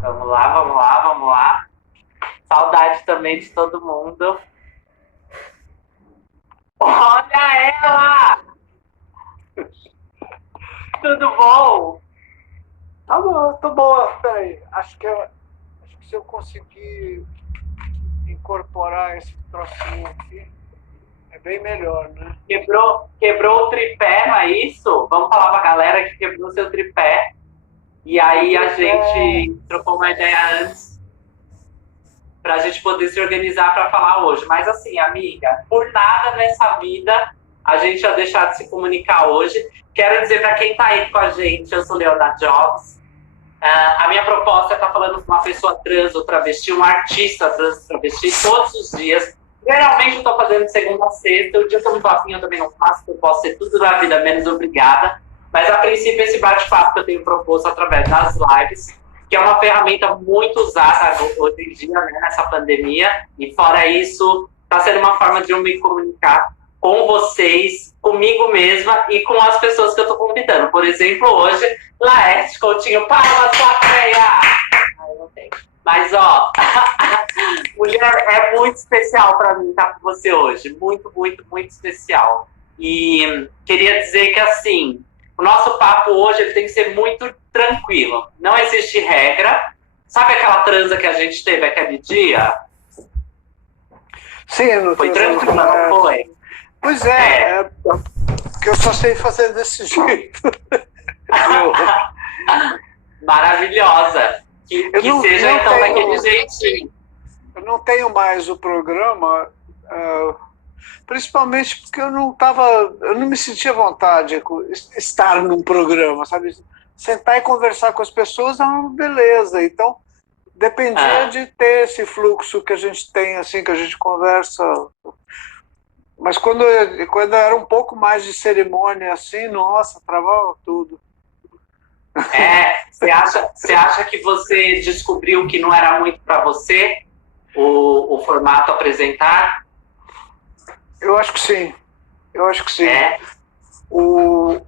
Vamos lá, vamos lá, vamos lá. Saudade também de todo mundo. Olha ela! Tudo bom? Tá bom, tô boa. Peraí, acho que se eu conseguir incorporar esse trocinho aqui, é bem melhor, né? Quebrou o tripé, não é isso? Vamos falar pra galera que quebrou seu tripé. E aí a gente trocou uma ideia antes pra gente poder se organizar para falar hoje. Mas assim, amiga, por nada nessa vida a gente ia deixar de se comunicar hoje. Quero dizer para quem tá aí com a gente, eu sou Leona Jobs. A minha proposta é estar falando com uma pessoa trans ou travesti, um artista trans travesti, todos os dias. Geralmente eu estou fazendo de segunda a sexta. O dia que eu não tô afim, eu também não faço, porque eu posso ser tudo na vida, menos obrigada. Mas, a princípio, esse bate-papo que eu tenho proposto através das lives, que é uma ferramenta muito usada hoje em dia, né, nessa pandemia. E, fora isso, está sendo uma forma de eu me comunicar com vocês, comigo mesma e com as pessoas que eu estou convidando. Por exemplo, hoje, Laerte Coutinho, palmas, plateia! Ai, não tem. Mas, ó, mulher, é muito especial para mim estar com você hoje. Muito, muito, muito especial. E queria dizer que, assim, o nosso papo hoje ele tem que ser muito tranquilo. Não existe regra. Sabe aquela transa que a gente teve aquele dia? Sim, não Foi tranquilo, não foi? Pois é, porque eu só sei fazer desse jeito. Maravilhosa. Que seja, então, daquele jeitinho. Eu não tenho mais o programa, principalmente porque eu não me sentia à vontade de estar num programa, sabe? Sentar e conversar com as pessoas é uma beleza. Então, dependia de ter esse fluxo que a gente tem, assim, que a gente conversa. Mas quando era um pouco mais de cerimônia, assim, nossa, travava tudo. Você acha que você descobriu que não era muito para você o formato apresentar? Eu acho que sim. Eu acho que sim. É? O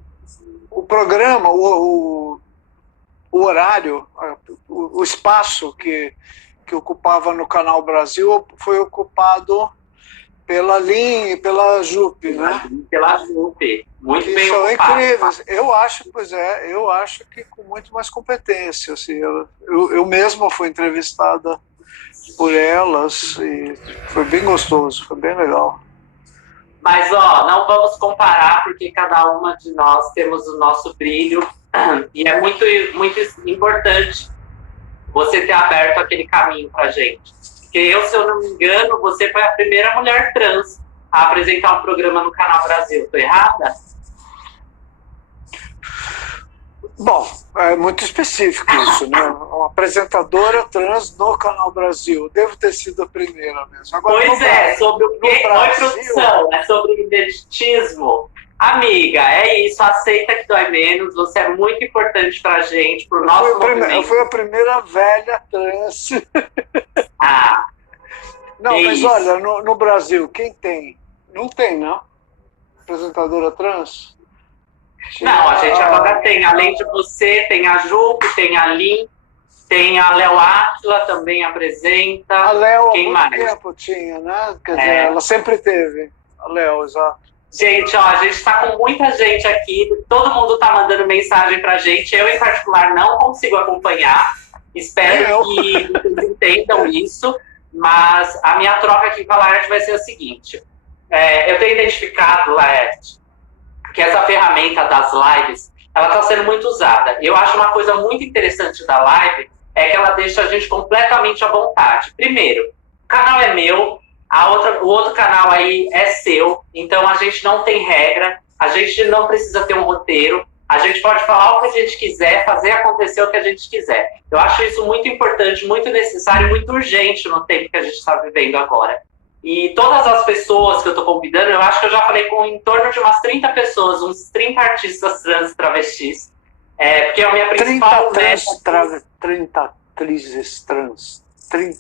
programa, o horário, o espaço que ocupava no Canal Brasil foi ocupado pela Lin e pela Jupe, né? Pela Jupe. Muito que bem são ocupado. incríveis. Eu acho que com muito mais competência. Assim, eu mesma fui entrevistada por elas e foi bem gostoso, foi bem legal. Mas, ó, não vamos comparar, porque cada uma de nós temos o nosso brilho e é muito, muito importante você ter aberto aquele caminho pra gente. Porque se eu não me engano, você foi a primeira mulher trans a apresentar um programa no Canal Brasil. Tô errada? Bom, é muito específico isso, né? Uma apresentadora trans no Canal Brasil. Devo ter sido a primeira mesmo. Agora, pois é, sobre o quê? Oi, produção, é sobre o ineditismo. Amiga, é isso, aceita que dói menos, você é muito importante pra gente, pro nosso movimento. Eu fui a primeira velha trans. Não, mas isso. olha, no Brasil, quem tem? Não tem, não? Apresentadora trans? Não, a gente agora tem, além de você, tem a Jupe, tem a Lin, tem a Léo Átila também apresenta. A Léo quem há muito mais? tempo tinha, né? Quer dizer, ela sempre teve. A Léo, exato. Gente, ó, a gente tá com muita gente aqui, todo mundo tá mandando mensagem pra gente, eu em particular não consigo acompanhar, espero que vocês entendam isso, mas a minha troca aqui com a Laerte vai ser a seguinte, eu tenho identificado, Laerte, que essa ferramenta das lives, ela está sendo muito usada. Eu acho uma coisa muito interessante da live é que ela deixa a gente completamente à vontade. Primeiro, o canal é meu, o outro canal aí é seu, então a gente não tem regra, a gente não precisa ter um roteiro, a gente pode falar o que a gente quiser, fazer acontecer o que a gente quiser. Eu acho isso muito importante, muito necessário, muito urgente no tempo que a gente está vivendo agora. E todas as pessoas que eu estou convidando, eu acho que eu já falei com em torno de umas 30 pessoas, uns 30 artistas trans travestis. Porque é a minha principal 30 atrizes trans. 30.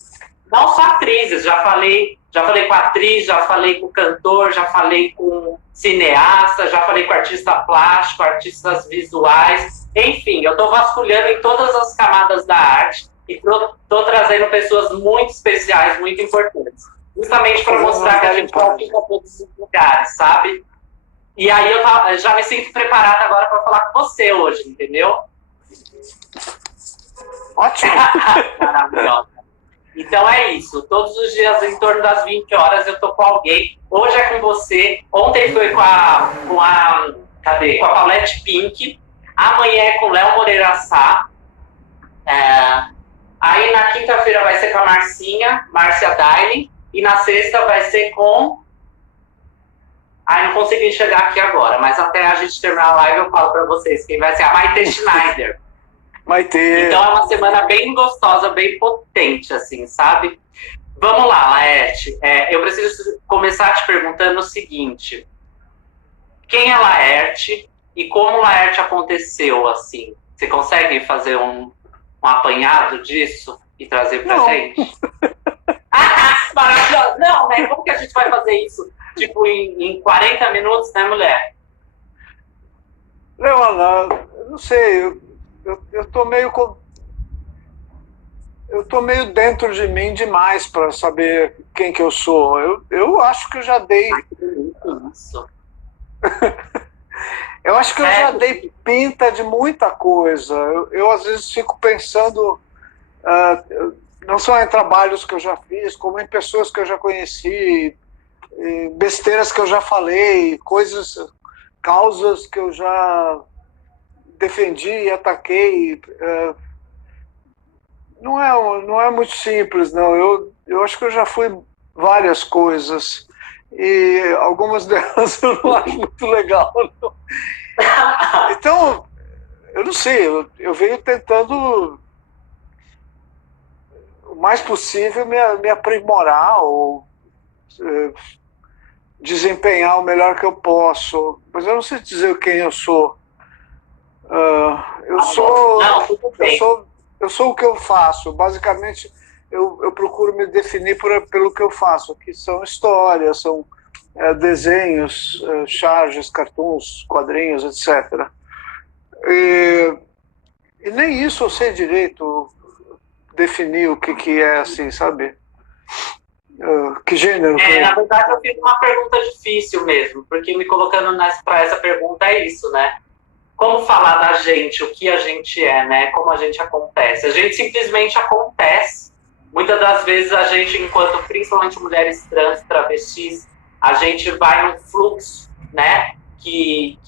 Não só atrizes, já falei com atriz, já falei com cantor, já falei com cineasta, já falei com artista plástico, artistas visuais. Enfim, eu estou vasculhando em todas as camadas da arte. e tô trazendo pessoas muito especiais, muito importantes. Justamente para mostrar que a gente pode ir a todos os lugares, sabe? E aí eu já me sinto preparada agora para falar com você hoje, entendeu? Ótimo! Maravilhosa. Então é isso. Todos os dias, em torno das 20 horas, eu tô com alguém. Hoje é com você. Ontem foi com a Paulette Pink. Amanhã é com o Léo Moreira Sá. Aí na quinta-feira vai ser com a Márcia Daine. E na sexta vai ser com... não consegui enxergar aqui agora, mas até a gente terminar a live eu falo pra vocês quem vai ser a Maite Schneider. Maite. Então é uma semana bem gostosa, bem potente, assim, sabe? Vamos lá, Laerte. Eu preciso começar te perguntando o seguinte. Quem é Laerte e como Laerte aconteceu, assim? Você consegue fazer um apanhado disso e trazer pra gente? Maravilhoso! Não, né? Como que a gente vai fazer isso? Tipo, em 40 minutos, né, mulher? Leona, eu não sei, eu tô meio dentro de mim demais para saber quem que eu sou. Eu acho que eu já dei. Isso. Eu acho que eu já dei pinta de muita coisa. Eu às vezes fico pensando, não só em trabalhos que eu já fiz, como em pessoas que eu já conheci, besteiras que eu já falei, causas que eu já defendi e ataquei. Não é muito simples, não. Eu acho que eu já fui várias coisas e algumas delas eu não acho muito legal, não. Então, eu não sei, eu venho tentando o mais possível me aprimorar ou desempenhar o melhor que eu posso, mas eu não sei dizer quem eu sou. Eu sou o que eu faço. Basicamente, eu procuro me definir pelo que eu faço, que são histórias, são desenhos, charges, cartoons, quadrinhos, etc. E nem isso eu sei direito definir o que é, assim, sabe? Que gênero? Na verdade, eu fiz uma pergunta difícil mesmo, porque me colocando para essa pergunta é isso, né? Como falar da gente, o que a gente é, né? Como a gente acontece. A gente simplesmente acontece. Muitas das vezes a gente, enquanto principalmente mulheres trans, travestis, a gente vai num fluxo, né? De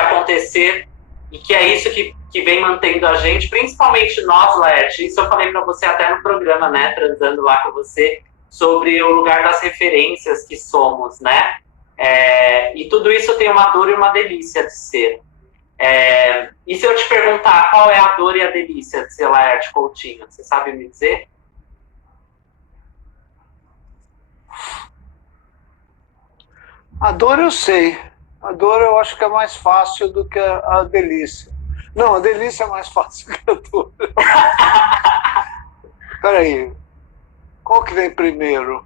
acontecer, e que é isso que vem mantendo a gente, principalmente nós, Laerte. Isso eu falei para você até no programa, né? Transando lá com você, sobre o lugar das referências que somos, né? E tudo isso tem uma dor e uma delícia de ser. E se eu te perguntar qual é a dor e a delícia de ser Laerte Coutinho, você sabe me dizer? A dor eu sei. A dor eu acho que é mais fácil do que a delícia. Não, a delícia é mais fácil que a dor. Peraí. Qual que vem primeiro?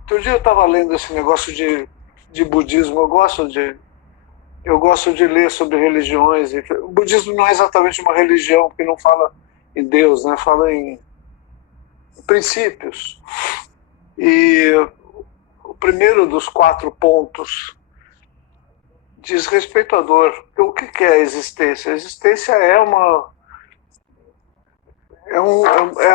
Outro dia eu estava lendo esse negócio de budismo. Eu gosto de ler sobre religiões. O budismo não é exatamente uma religião, porque não fala em Deus, né? Fala em princípios. E o primeiro dos 4 pontos diz respeito à dor. O que é a existência? A existência é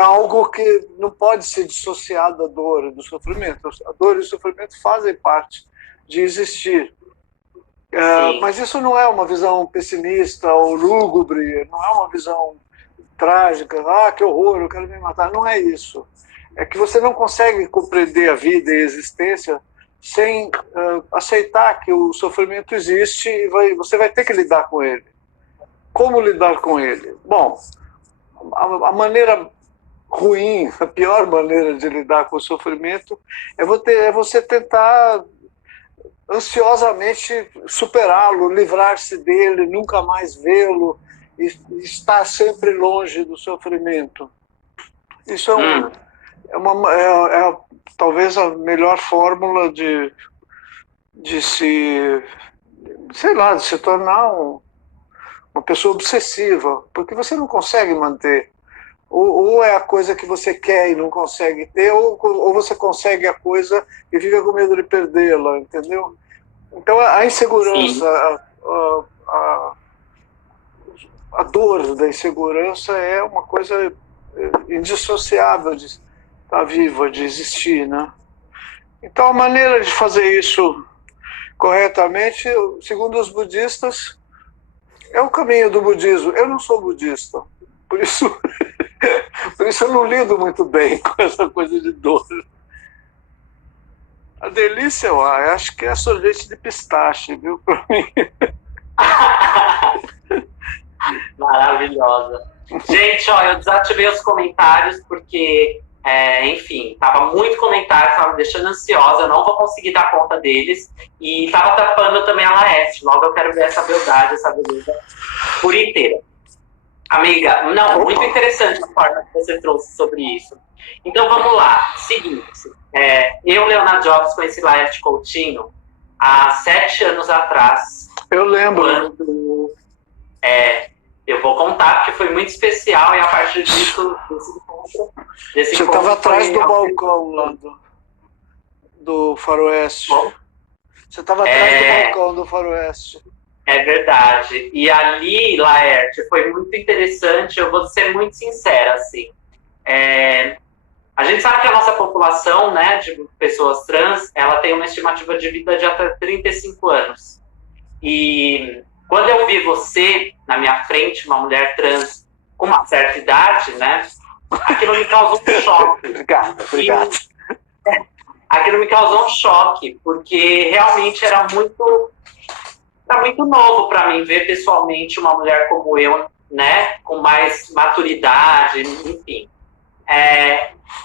algo que não pode ser dissociado da dor e do sofrimento. A dor e o sofrimento fazem parte de existir. Mas isso não é uma visão pessimista ou lúgubre, não é uma visão trágica, que horror, eu quero me matar. Não é isso. É que você não consegue compreender a vida e a existência sem aceitar que o sofrimento existe e você vai ter que lidar com ele. Como lidar com ele? Bom, a maneira ruim, a pior maneira de lidar com o sofrimento é você tentar ansiosamente superá-lo, livrar-se dele, nunca mais vê-lo e estar sempre longe do sofrimento. Isso é talvez a melhor fórmula de se tornar uma pessoa obsessiva, porque você não consegue manter. Ou é a coisa que você quer e não consegue ter, ou você consegue a coisa e fica com medo de perdê-la, entendeu? Então a insegurança, a dor da insegurança é uma coisa indissociável de estar viva, de existir, né? Então a maneira de fazer isso corretamente, segundo os budistas, é o caminho do budismo. Eu não sou budista, por isso, por isso eu não lido muito bem com essa coisa de dor. A delícia, eu acho que é sorvete de pistache, viu, para mim. Maravilhosa. Gente, ó, eu desativei os comentários porque, enfim, tava muito comentário, tava me deixando ansiosa, eu não vou conseguir dar conta deles. E tava tapando também a Laerte. Logo eu quero ver essa beldade, essa beleza por inteira. Amiga, não, muito interessante a forma que você trouxe sobre isso. Então vamos lá. Seguinte, eu, Leonardo Jobs, conheci Laerte Coutinho há 7 anos atrás. Eu lembro. Quando, eu vou contar porque foi muito especial e a partir disso, desse você estava atrás do balcão lá do Faroeste. Bom, você estava atrás do balcão do Faroeste. É verdade. E ali, Laerte, foi muito interessante. Eu vou ser muito sincera, assim. A gente sabe que a nossa população, né, de pessoas trans, ela tem uma estimativa de vida de até 35 anos. E quando eu vi você na minha frente, uma mulher trans com uma certa idade, né, aquilo me causou um choque. Obrigado. Aquilo me causou um choque, porque realmente era muito novo para mim ver pessoalmente uma mulher como eu, né, com mais maturidade, enfim.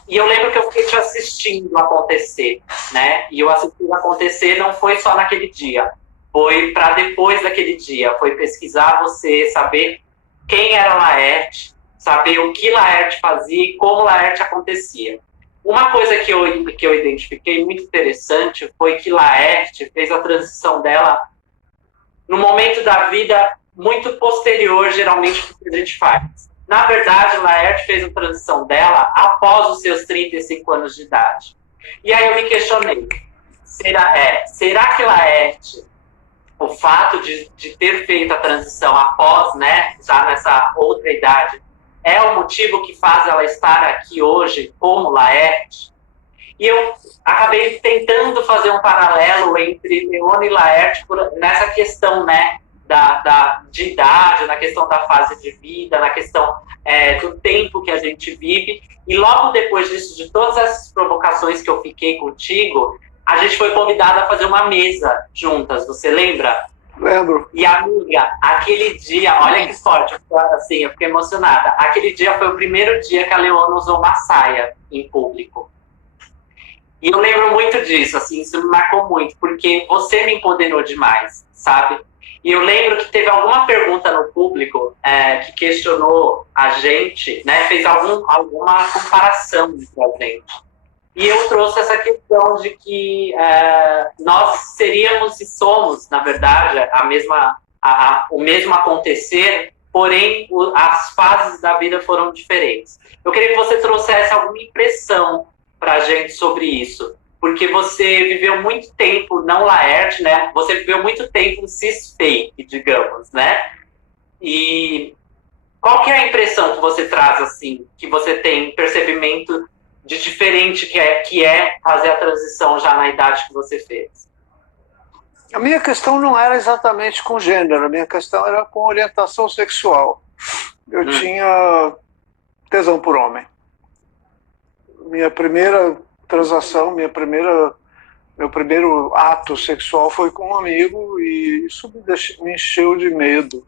E eu lembro que eu fiquei te assistindo acontecer, né? E eu assistindo acontecer não foi só naquele dia, foi para depois daquele dia, foi pesquisar você, saber quem era Laerte, saber o que Laerte fazia e como Laerte acontecia. Uma coisa que eu identifiquei muito interessante foi que Laerte fez a transição dela no momento da vida muito posterior, geralmente, do que a gente faz. Na verdade, Laerte fez a transição dela após os seus 35 anos de idade. E aí eu me questionei, será que Laerte, o fato de ter feito a transição após, né, já nessa outra idade, é o motivo que faz ela estar aqui hoje como Laerte? E eu acabei tentando fazer um paralelo entre Leone e Laerte nessa questão, né, de idade, na questão da fase de vida, na questão do tempo que a gente vive. E logo depois disso, de todas essas provocações que eu fiquei contigo, a gente foi convidada a fazer uma mesa juntas, você lembra? Lembro. E amiga, aquele dia, olha que forte, assim, eu fiquei emocionada. Aquele dia foi o primeiro dia que a Leona usou uma saia em público. E eu lembro muito disso, assim, isso me marcou muito, porque você me empoderou demais, sabe? E eu lembro que teve alguma pergunta no público que questionou a gente, né? Fez alguma comparação entre a gente. E eu trouxe essa questão de que nós seríamos e somos, na verdade, o mesmo acontecer, porém as fases da vida foram diferentes. Eu queria que você trouxesse alguma impressão para a gente sobre isso, porque você viveu muito tempo, não Laerte, né? Você viveu muito tempo em cis-fake, digamos, né? E qual que é a impressão que você traz, assim, que você tem percebimento de diferente que é fazer a transição já na idade que você fez? A minha questão não era exatamente com gênero, a minha questão era com orientação sexual. Eu tinha tesão por homem. Minha primeira transação, meu primeiro ato sexual foi com um amigo e isso me encheu de medo.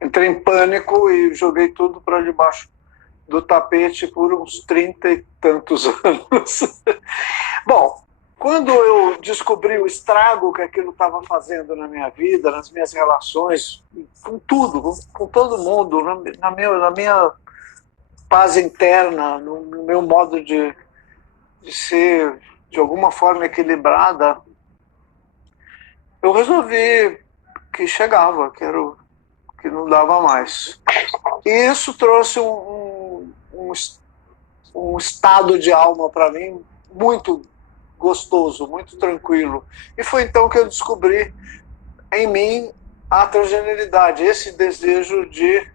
Entrei em pânico e joguei tudo para debaixo do tapete por uns 30 e tantos anos. Bom, quando eu descobri o estrago que aquilo estava fazendo na minha vida, nas minhas relações, com tudo, com todo mundo, na minha paz interna, no meu modo de ser, de alguma forma, eu resolvi que chegava, que que não dava mais. E isso trouxe um estado de alma para mim muito gostoso, muito tranquilo. E foi então que eu descobri em mim a transgeneridade, esse desejo de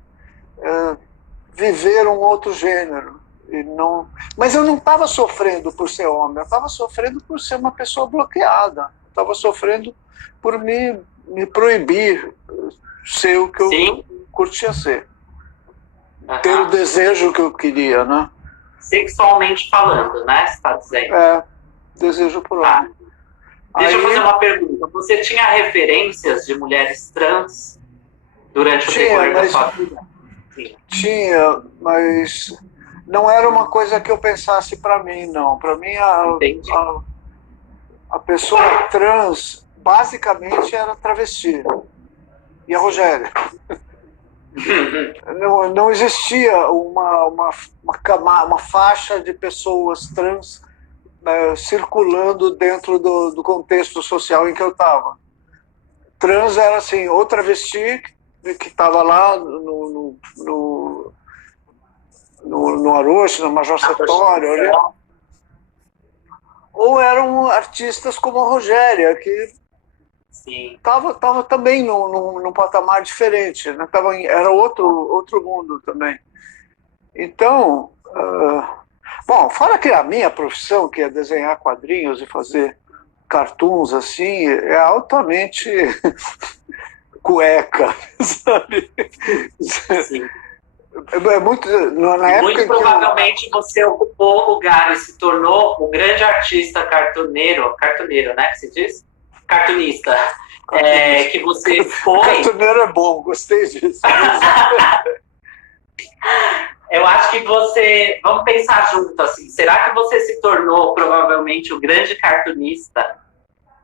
viver um outro gênero. E não... Mas eu não estava sofrendo por ser homem, eu estava sofrendo por ser uma pessoa bloqueada. Eu estava sofrendo por me proibir ser o que eu curtia ser. Ter o desejo que eu queria, né? Sexualmente falando, né? Você está dizendo. Desejo por homem. Deixa eu fazer uma pergunta. Você tinha referências de mulheres trans durante o decorrer da sua vida? Sim. Tinha, mas não era uma coisa que eu pensasse para mim, não. Para mim, a pessoa trans basicamente era travesti. E a Rogéria. Não existia uma faixa de pessoas trans circulando dentro do contexto social em que eu estava. Trans era assim, ou travesti que estava lá no Aroche, no Major Sertório, ou eram artistas como a Rogéria, que estava também num patamar diferente, né? Era outro mundo também. Então, bom, fora que a minha profissão, que é desenhar quadrinhos e fazer cartoons assim, é altamente cueca, sabe? Sim. É muito, na época muito provavelmente você ocupou o lugar e se tornou o grande artista cartuneiro, né, que se diz? Cartunista. Que você foi... Cartuneiro é bom, gostei disso. Eu acho que você... Vamos pensar junto, assim. Será que você se tornou, provavelmente, o grande cartunista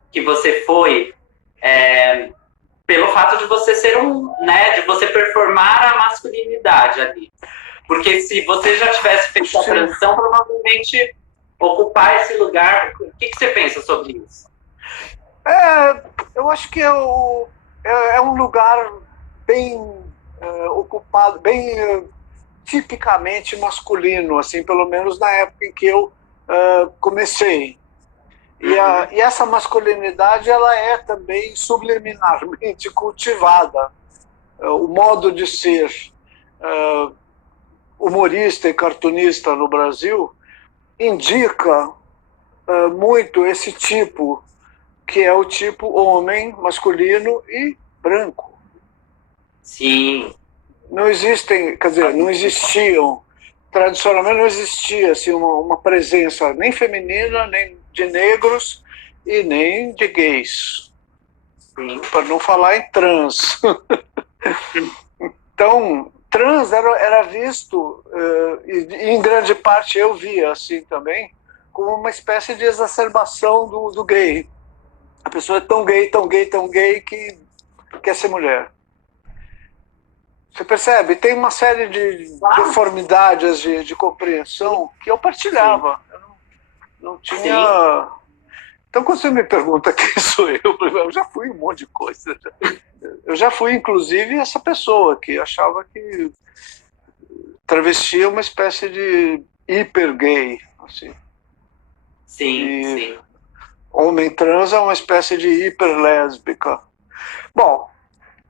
que você foi pelo fato de você ser de você performar a masculinidade ali? Porque se você já tivesse feito a transição, provavelmente ocupar esse lugar... O que você pensa sobre isso? Eu acho que é um lugar bem ocupado, bem tipicamente masculino, assim, pelo menos na época em que eu comecei. E essa masculinidade ela é também subliminarmente cultivada. O modo de ser humorista e cartunista no Brasil indica muito esse tipo, que é o tipo homem, masculino e branco. Sim. Não existem, quer dizer, não existiam, tradicionalmente não existia assim, uma presença nem feminina, nem de negros e nem de gays. Para não falar em trans. Então, trans era visto, e em grande parte eu via assim também, como uma espécie de exacerbação do gay. A pessoa é tão gay, tão gay, tão gay que quer ser mulher. Você percebe? Tem uma série de deformidades de compreensão que eu partilhava. Eu não tinha... Então, quando você me pergunta quem sou eu já fui um monte de coisa. Eu já fui, inclusive, essa pessoa que achava que travesti é uma espécie de hiper gay. Assim. Sim. Homem trans é uma espécie de hiperlésbica. Bom,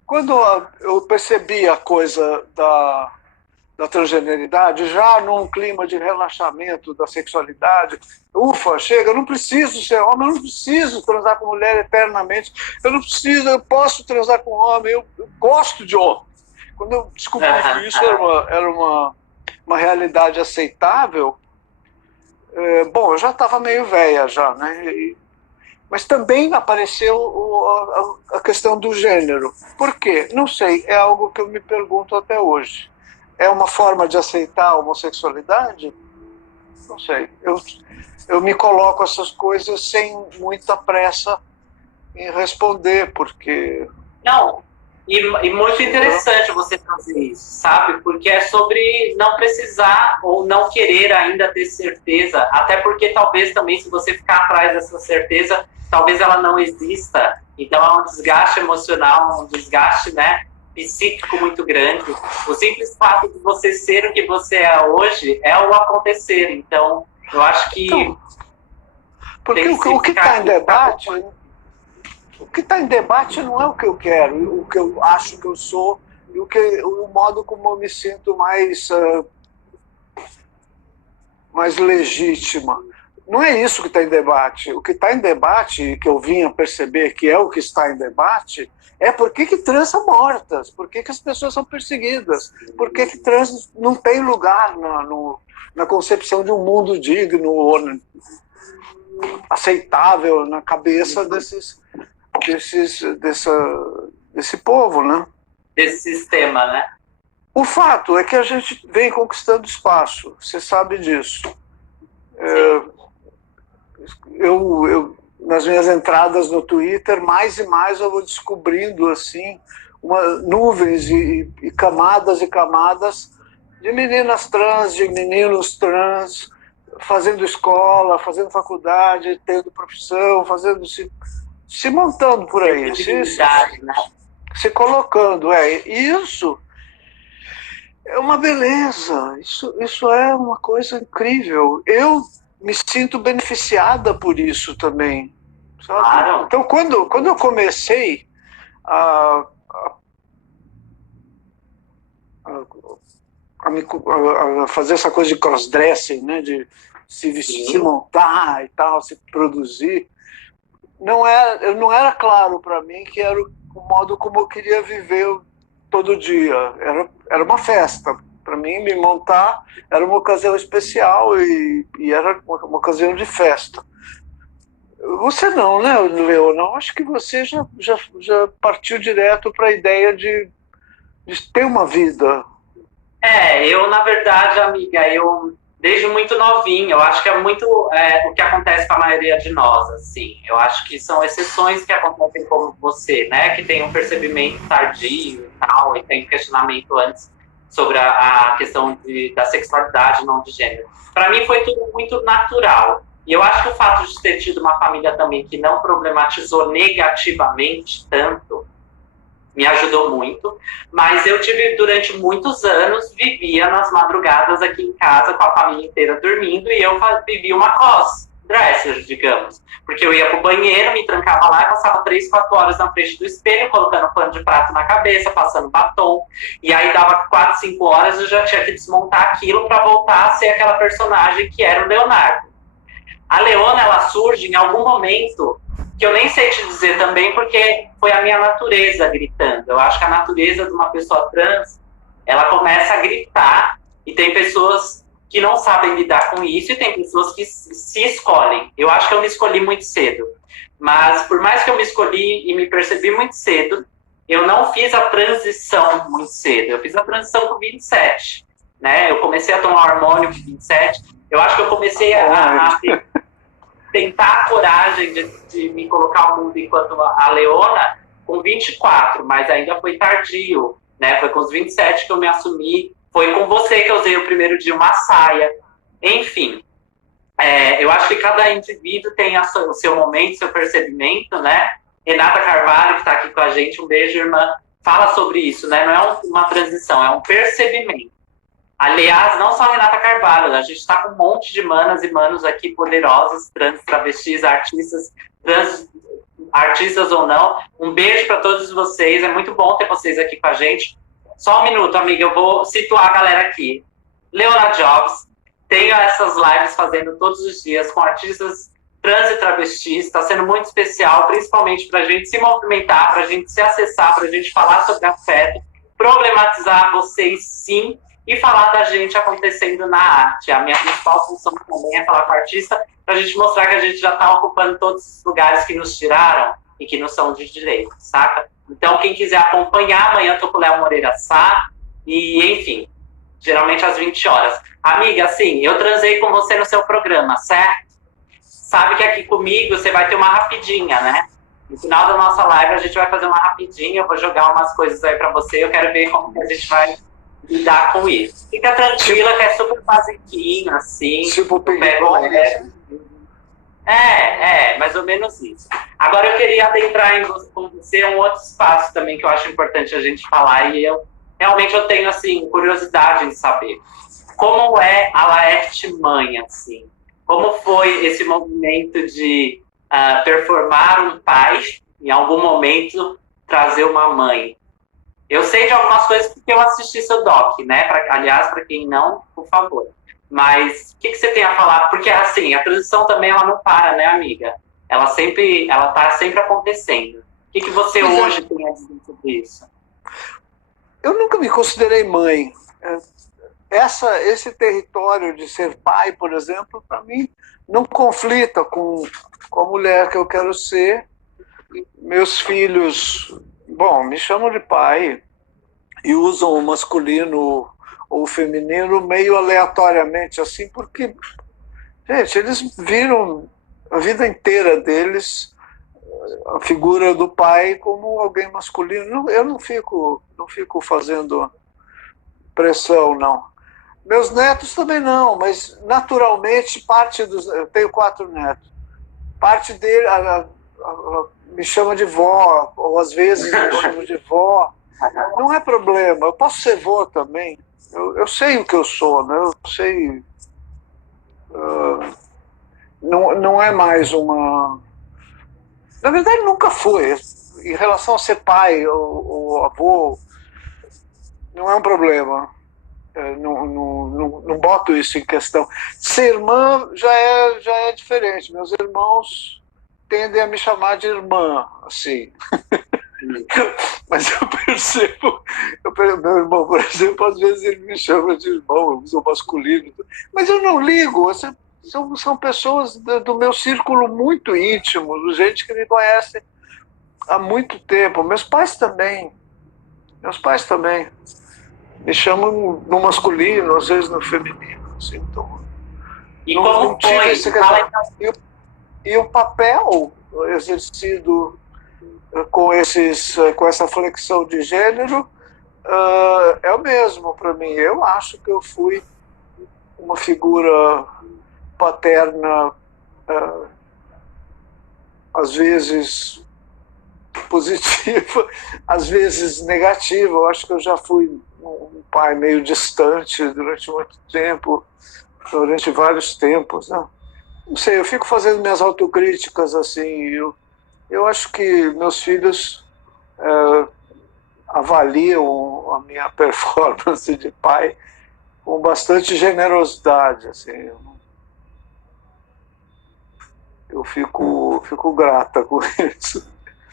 quando eu percebi a coisa da transgeneridade, já num clima de relaxamento da sexualidade, ufa, chega, eu não preciso ser homem, eu não preciso transar com mulher eternamente, eu posso transar com homem, eu gosto de homem. Quando eu descobri que isso era uma realidade aceitável, bom, eu já estava meio velha já, né? Mas também apareceu a questão do gênero. Por quê? Não sei, é algo que eu me pergunto até hoje. É uma forma de aceitar a homossexualidade? Não sei. Eu me coloco essas coisas sem muita pressa em responder, porque... Não, e muito interessante você fazer isso, sabe? Porque é sobre não precisar ou não querer ainda ter certeza, até porque talvez também se você ficar atrás dessa certeza, talvez ela não exista. Então é um desgaste emocional, um desgaste, né, psíquico muito grande. O simples fato de você ser o que você é hoje é o acontecer. Então, eu acho que... Então, porque o que está em debate... O que está em debate não é o que eu quero, o que eu acho que eu sou, e o modo como eu me sinto mais legítima. Não é isso que está em debate. O que está em debate, que eu vim a perceber que é o que está em debate, é por que trans são mortas, por que as pessoas são perseguidas, por que trans não tem lugar na concepção de um mundo digno, aceitável na cabeça desse povo, né? Desse sistema, né? O fato é que a gente vem conquistando espaço, você sabe disso. Nas minhas entradas no Twitter, mais e mais eu vou descobrindo assim, nuvens e camadas e camadas de meninas trans, de meninos trans, fazendo escola, fazendo faculdade, tendo profissão, se montando por aí, se colocando. Isso é uma beleza, isso é uma coisa incrível. Eu me sinto beneficiada por isso também, sabe? Claro. Então, quando eu comecei a fazer essa coisa de crossdressing, né, de se vestir, se montar e tal, se produzir, não era claro para mim que era o modo como eu queria viver todo dia. Era uma festa. Para mim, me montar era uma ocasião especial e era uma ocasião de festa. Você não, né, Leona? Acho que você já partiu direto para a ideia de ter uma vida. Eu, na verdade, amiga, desde muito novinho, eu acho que é muito o que acontece com a maioria de nós, assim. Eu acho que são exceções que acontecem como você, né? Que tem um percebimento tardio e tal, e tem questionamento antes sobre a questão da sexualidade não de gênero. Para mim foi tudo muito natural. E eu acho que o fato de ter tido uma família também que não problematizou negativamente tanto, me ajudou muito, mas eu tive durante muitos anos, vivia nas madrugadas aqui em casa com a família inteira dormindo e eu vivia uma cross-dresser, digamos, porque eu ia pro banheiro, me trancava lá e passava 3, 4 horas na frente do espelho, colocando pano de prato na cabeça, passando batom, e aí dava 4, 5 horas eu já tinha que desmontar aquilo para voltar a ser aquela personagem que era o Leonardo. A Leona, ela surge em algum momento que eu nem sei te dizer também, porque foi a minha natureza gritando. Eu acho que a natureza de uma pessoa trans, ela começa a gritar, e tem pessoas que não sabem lidar com isso, e tem pessoas que se escolhem. Eu acho que eu me escolhi muito cedo. Mas, por mais que eu me escolhi e me percebi muito cedo, eu não fiz a transição muito cedo. Eu fiz a transição com 27. Né? Eu comecei a tomar hormônio com 27. Eu acho que eu comecei a tentar a coragem de me colocar ao mundo enquanto a Leona com 24, mas ainda foi tardio, né? Foi com os 27 que eu me assumi, foi com você que eu usei o primeiro dia uma saia, enfim. Eu acho que cada indivíduo tem o seu momento, seu percebimento, né? Renata Carvalho, que está aqui com a gente, um beijo, irmã, fala sobre isso, né? Não é uma transição, é um percebimento. Aliás, não só a Renata Carvalho, a gente está com um monte de manas e manos aqui poderosos, trans, travestis, artistas, trans, artistas ou não. Um beijo para todos vocês, é muito bom ter vocês aqui com a gente. Só um minuto, amiga, eu vou situar a galera aqui. Leona Jobs, tenho essas lives fazendo todos os dias com artistas trans e travestis, está sendo muito especial, principalmente para a gente se movimentar, para a gente se acessar, para a gente falar sobre afeto, problematizar vocês sim, e falar da gente acontecendo na arte. A minha principal função também é falar com o artista, para a gente mostrar que a gente já está ocupando todos os lugares que nos tiraram e que não são de direito, saca? Então, quem quiser acompanhar, amanhã eu estou com o Léo Moreira Sá, e enfim, geralmente às 20 horas. Amiga, assim, eu transei com você no seu programa, certo? Sabe que aqui comigo você vai ter uma rapidinha, né? No final da nossa live a gente vai fazer uma rapidinha, eu vou jogar umas coisas aí para você, eu quero ver como que a gente vai lidar com isso. Fica tranquila que é super basiquinho, assim. Tipo, pego leve. Mais ou menos isso. Agora eu queria adentrar com você um outro espaço também que eu acho importante a gente falar, e eu tenho, assim, curiosidade em saber. Como é a Laerte mãe, assim? Como foi esse movimento de performar um pai, em algum momento, trazer uma mãe? Eu sei de algumas coisas porque eu assisti seu doc, né? Aliás, para quem não, por favor. Mas o que você tem a falar? Porque, assim, a transição também ela não para, né, amiga? Ela tá sempre acontecendo. O que você hoje tem a dizer sobre isso? Eu nunca me considerei mãe. Esse território de ser pai, por exemplo, para mim, não conflita com a mulher que eu quero ser. Meus filhos, me chamam de pai e usam o masculino ou o feminino meio aleatoriamente, assim, porque, gente, eles viram a vida inteira deles a figura do pai como alguém masculino. Eu não fico fazendo pressão, não. Meus netos também não, mas naturalmente eu tenho 4 netos, parte dele me chama de vó, ou às vezes me chama de vó. Não é problema, eu posso ser vó também. Eu sei o que eu sou, né? Eu sei. Não é mais uma. Na verdade, nunca foi. Em relação a ser pai ou avô, não é um problema. Não boto isso em questão. Ser irmã já é diferente. Meus irmãos tendem a me chamar de irmã, assim. Mas eu percebo, meu irmão, por exemplo, às vezes ele me chama de irmão, eu uso masculino, mas eu não ligo. São pessoas do meu círculo muito íntimo, gente que me conhece há muito tempo. Meus pais também me chamam no masculino, às vezes no feminino, assim, então, e como foi? E o papel exercido com essa flexão de gênero é o mesmo para mim. Eu acho que eu fui uma figura paterna, às vezes positiva, às vezes negativa. Eu acho que eu já fui um pai meio distante durante muito tempo, durante vários tempos, né? Não sei, eu fico fazendo minhas autocríticas assim. Eu acho que meus filhos avaliam a minha performance de pai com bastante generosidade, assim. Eu fico grata com isso.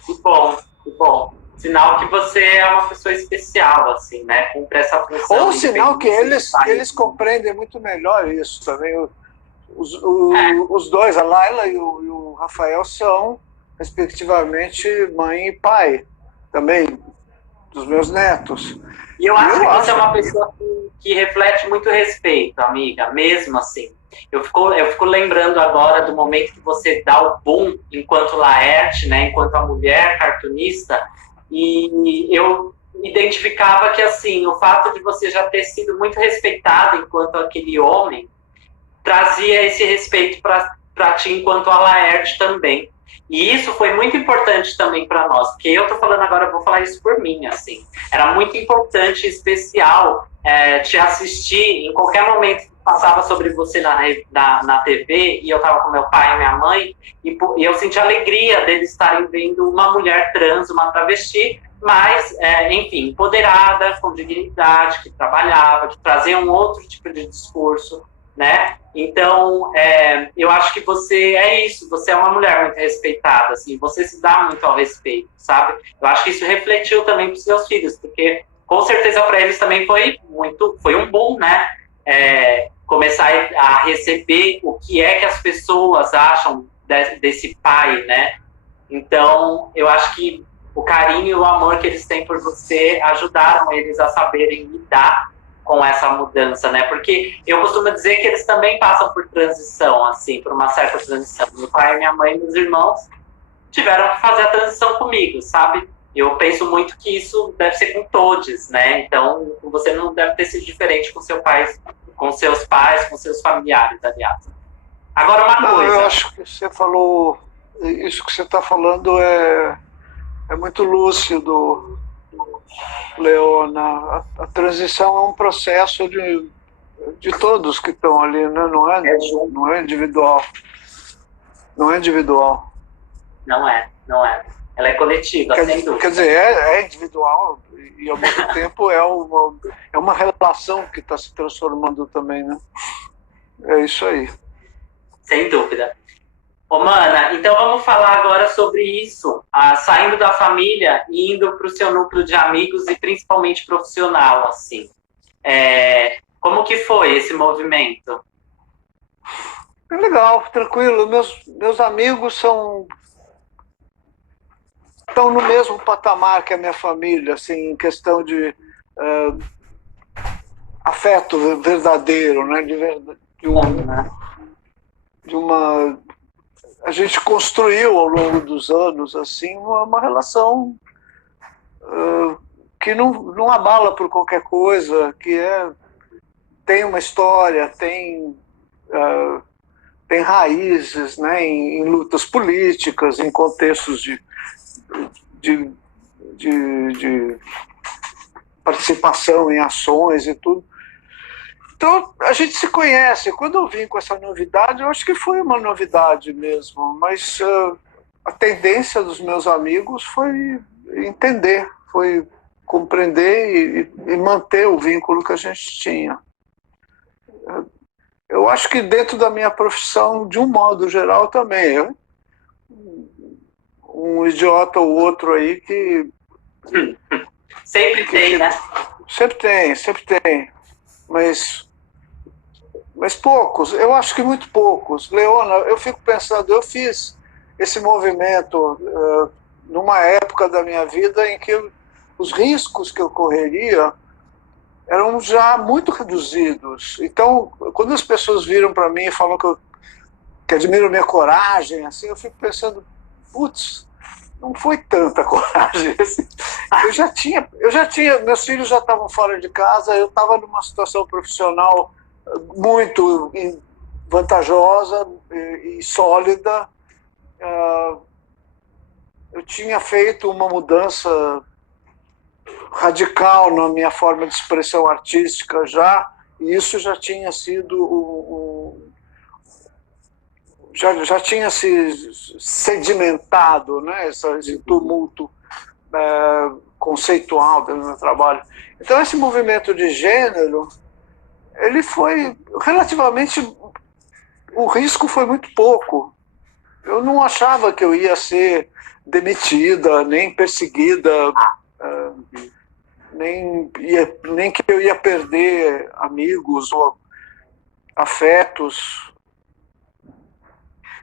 Que bom, que bom. Sinal que você é uma pessoa especial, assim, né? Cumpre essa função. Ou sinal que eles compreendem muito melhor isso também. Os dois, a Laila e o Rafael, são, respectivamente, mãe e pai, também, dos meus netos. E eu acho que você é uma pessoa que reflete muito respeito, amiga, mesmo assim. Eu fico lembrando agora do momento que você dá o boom enquanto Laerte, né, enquanto a mulher cartunista, e eu identificava que, assim, o fato de você já ter sido muito respeitada enquanto aquele homem trazia esse respeito para ti enquanto a Laerte também. E isso foi muito importante também para nós, porque eu tô falando agora, eu vou falar isso por mim, assim. Era muito importante e especial te assistir em qualquer momento que passava sobre você na TV, e eu tava com meu pai e minha mãe, e eu senti alegria deles estarem vendo uma mulher trans, uma travesti, mas, enfim, empoderada, com dignidade, que trabalhava, que trazia um outro tipo de discurso, né? Então, eu acho que você é isso, você é uma mulher muito respeitada, assim, você se dá muito ao respeito, sabe? Eu acho que isso refletiu também para os seus filhos, porque com certeza para eles também foi um boom, né? Começar a receber o que é que as pessoas acham desse pai, né? Então, eu acho que o carinho e o amor que eles têm por você ajudaram eles a saberem lidar com essa mudança, né? Porque eu costumo dizer que eles também passam por transição, assim, por uma certa transição. Meu pai, minha mãe e meus irmãos tiveram que fazer a transição comigo, sabe? Eu penso muito que isso deve ser com todos, né? Então, você não deve ter sido diferente com seus pais, com seus familiares, aliás. Agora, uma Não, eu coisa. acho que você falou, isso que você está falando é muito lúcido, Leona. A transição é um processo de todos que estão ali, né? É junto. Não é individual. Não é individual. Não é, não é. Ela é coletiva, sem Quer dúvida. dizer, é individual e ao mesmo tempo é uma relação que está se transformando também, né? É isso aí. Sem dúvida. Ô, Mana, então vamos falar agora sobre isso, saindo da família e indo para o seu núcleo de amigos e principalmente profissional, assim. Como que foi esse movimento? É legal, tranquilo. Meus amigos estão no mesmo patamar que a minha família, assim, em questão de afeto verdadeiro, né? Né? De uma a gente construiu ao longo dos anos assim uma relação que não abala por qualquer coisa, que tem uma história, tem raízes, né, em lutas políticas, em contextos de, de participação em ações e tudo. Então, a gente se conhece. Quando eu vim com essa novidade, eu acho que foi uma novidade mesmo, mas a tendência dos meus amigos foi entender, foi compreender e manter o vínculo que a gente tinha. Eu acho que dentro da minha profissão, de um modo geral, também. Um idiota ou outro aí que... Sempre tem, né? Sempre tem. Mas poucos, eu acho que muito poucos. Leona, eu fico pensando, eu fiz esse movimento numa época da minha vida em que os riscos que eu correria eram já muito reduzidos. Então, quando as pessoas viram para mim e falam que admiram minha coragem, assim, eu fico pensando, putz, não foi tanta coragem. Assim. Eu já tinha, meus filhos já estavam fora de casa, eu estava numa situação profissional muito vantajosa e sólida. Eu tinha feito uma mudança radical na minha forma de expressão artística já, e isso já tinha sido já tinha se sedimentado, né, esse tumulto conceitual do meu trabalho. Então, esse movimento de gênero, ele foi relativamente... O risco foi muito pouco. Eu não achava que eu ia ser demitida, nem perseguida, nem que eu ia perder amigos ou afetos.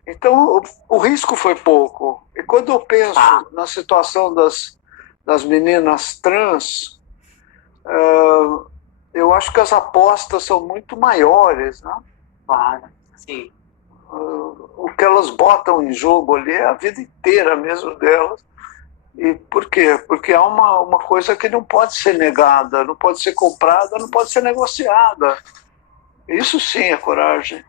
Então, o risco foi pouco. E quando eu penso na situação das meninas trans, eu acho que as apostas são muito maiores, né? Claro, sim. O que elas botam em jogo ali é a vida inteira mesmo delas. E por quê? Porque há uma coisa que não pode ser negada, não pode ser comprada, não pode ser negociada. Isso sim é coragem.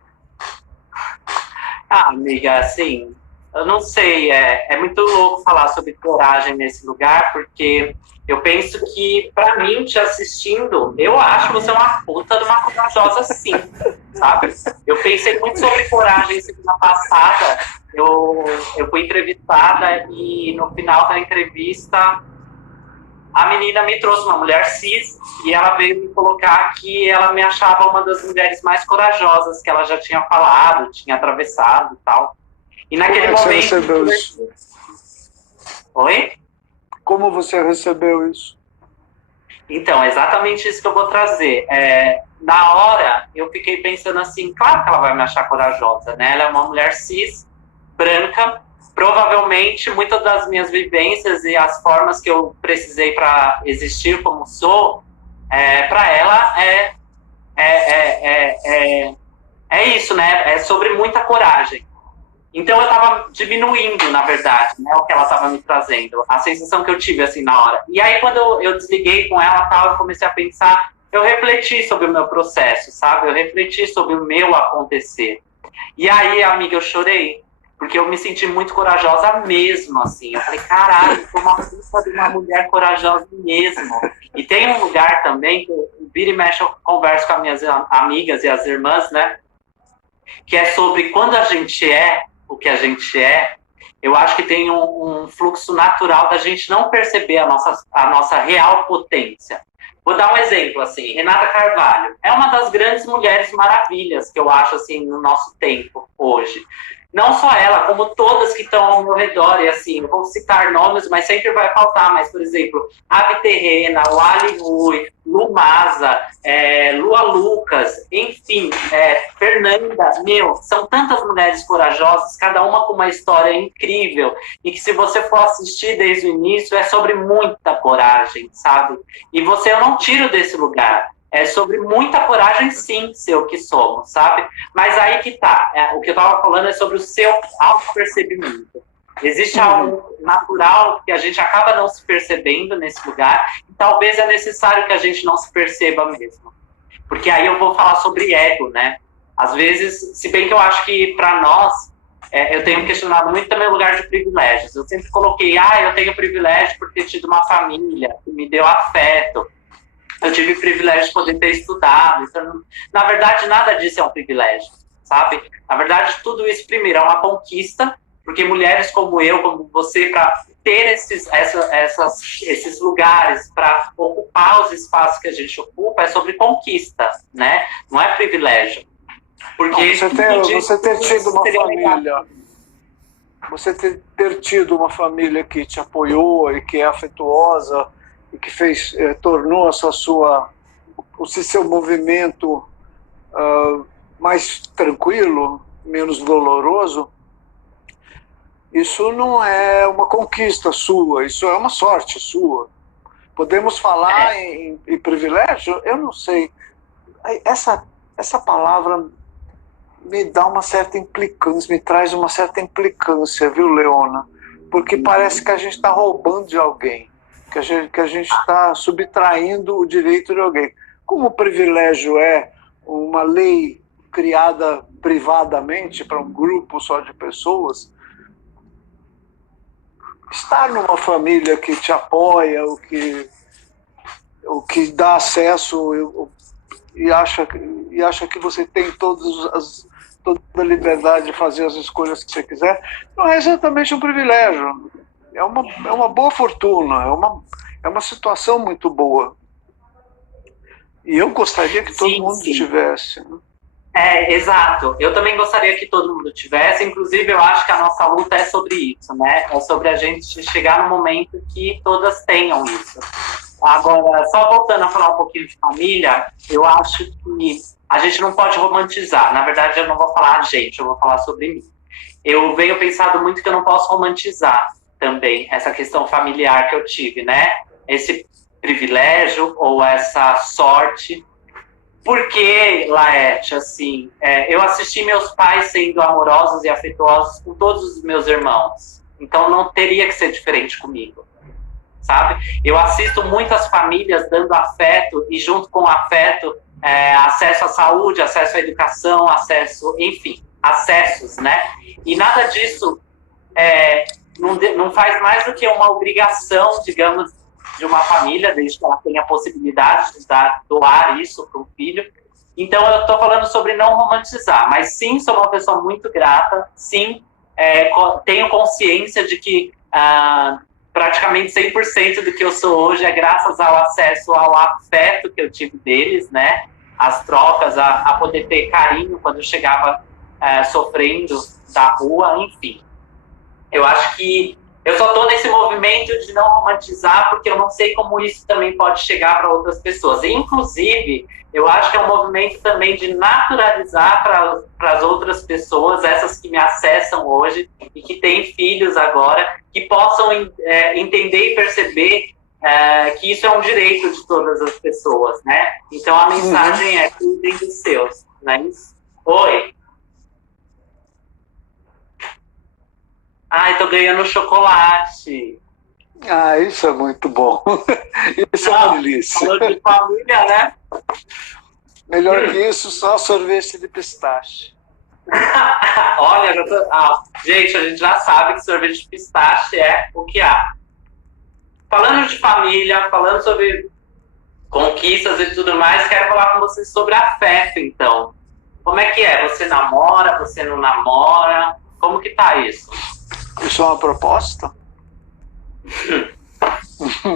Amiga, assim, eu não sei, é muito louco falar sobre coragem nesse lugar, porque eu penso que, pra mim, te assistindo, eu acho você uma puta de uma corajosa, sim, sabe? Eu pensei muito sobre coragem semana passada, eu fui entrevistada e no final da entrevista a menina me trouxe uma mulher cis e ela veio me colocar que ela me achava uma das mulheres mais corajosas que ela já tinha falado, tinha atravessado e tal. E naquele momento... Você recebeu isso? Oi? Como você recebeu isso? Então, é exatamente isso que eu vou trazer. Na hora, eu fiquei pensando assim, claro que ela vai me achar corajosa, né? Ela é uma mulher cis, branca, provavelmente muitas das minhas vivências e as formas que eu precisei para existir como sou, para ela é isso, né? É sobre muita coragem. Então eu estava diminuindo, na verdade, né, o que ela estava me trazendo, a sensação que eu tive assim na hora. E aí quando eu desliguei com ela, eu comecei a pensar, eu refleti sobre o meu processo, sabe? Eu refleti sobre o meu acontecer. E aí, amiga, eu chorei. Porque eu me senti muito corajosa mesmo, assim. Eu falei, caralho, foi uma puta de uma mulher corajosa mesmo. E tem um lugar também, que o vira e mexe, eu converso com as minhas amigas e as irmãs, né? Que é sobre quando a gente é o que a gente é, eu acho que tem um fluxo natural da gente não perceber a nossa real potência. Vou dar um exemplo, assim, Renata Carvalho é uma das grandes mulheres maravilhas que eu acho, assim, no nosso tempo, hoje. Não só ela, como todas que estão ao meu redor, e assim, eu vou citar nomes, mas sempre vai faltar, mas, por exemplo, Avi Terrena, Wally Rui, Lu Maza, Lua Lucas, enfim, Fernanda, são tantas mulheres corajosas, cada uma com uma história incrível, e que se você for assistir desde o início, é sobre muita coragem, sabe? E eu não tiro desse lugar. É sobre muita coragem, sim, ser o que somos, sabe? Mas aí que tá. O que eu tava falando é sobre o seu autopercebimento. Existe algo natural que a gente acaba não se percebendo nesse lugar, e talvez é necessário que a gente não se perceba mesmo. Porque aí eu vou falar sobre ego, né? Às vezes, se bem que eu acho que para nós, eu tenho questionado muito também o lugar de privilégios. Eu sempre coloquei, eu tenho privilégio por ter tido uma família que me deu afeto. Eu tive o privilégio de poder ter estudado. Então, na verdade, nada disso é um privilégio, sabe? Na verdade, tudo isso, primeiro, é uma conquista, porque mulheres como eu, como você, para ter esses lugares, para ocupar os espaços que a gente ocupa, é sobre conquista, né? Não é privilégio. Porque você ter tido uma família, você ter tido uma família que te apoiou e que é afetuosa, e que tornou o seu movimento mais tranquilo, menos doloroso, isso não é uma conquista sua, isso é uma sorte sua. Podemos falar em privilégio? Eu não sei. Essa palavra me dá uma certa implicância, me traz uma certa implicância, viu, Leona? Porque parece que a gente está roubando de alguém, que a gente está subtraindo o direito de alguém. Como o privilégio é uma lei criada privadamente para um grupo só de pessoas, estar numa família que te apoia, o que dá acesso e acha que você tem toda a liberdade de fazer as escolhas que você quiser, não é exatamente um privilégio. É uma boa fortuna, é uma situação muito boa. E eu gostaria que todo mundo tivesse. Né? Exato. Eu também gostaria que todo mundo tivesse. Inclusive, eu acho que a nossa luta é sobre isso, né? É sobre a gente chegar no momento que todas tenham isso. Agora, só voltando a falar um pouquinho de família, eu acho que a gente não pode romantizar. Na verdade, eu não vou falar a gente, eu vou falar sobre mim. Eu venho pensando muito que eu não posso romantizar também essa questão familiar que eu tive, né? Esse privilégio ou essa sorte. Porque, Laerte, assim, eu assisti meus pais sendo amorosos e afetuosos com todos os meus irmãos. Então não teria que ser diferente comigo, sabe? Eu assisto muitas famílias dando afeto e junto com o afeto, acesso à saúde, acesso à educação, enfim, acessos, né? E nada disso não faz mais do que uma obrigação, digamos, de uma família, desde que ela tenha a possibilidade de doar isso para um filho. Então, eu estou falando sobre não romantizar, mas sim, sou uma pessoa muito grata, sim, tenho consciência de que praticamente 100% do que eu sou hoje é graças ao acesso ao afeto que eu tive deles, né? As trocas, a poder ter carinho quando eu chegava sofrendo da rua, enfim. Eu acho que eu só estou nesse movimento de não romantizar, porque eu não sei como isso também pode chegar para outras pessoas. E, inclusive, eu acho que é um movimento também de naturalizar para as outras pessoas, essas que me acessam hoje e que têm filhos agora, que possam entender e perceber que isso é um direito de todas as pessoas, né? Então, a mensagem é cuidem dos seus, não é isso? Oi! Ai, tô ganhando chocolate. Isso é muito bom. Isso é uma delícia. Falou de família, né? Melhor que isso, só sorvete de pistache. Olha, gente, a gente já sabe que sorvete de pistache é o que há. Falando de família, falando sobre conquistas e tudo mais, quero falar com vocês sobre afeto, então. Como é que é? Você namora? Você não namora? Como que tá isso? Isso é uma proposta?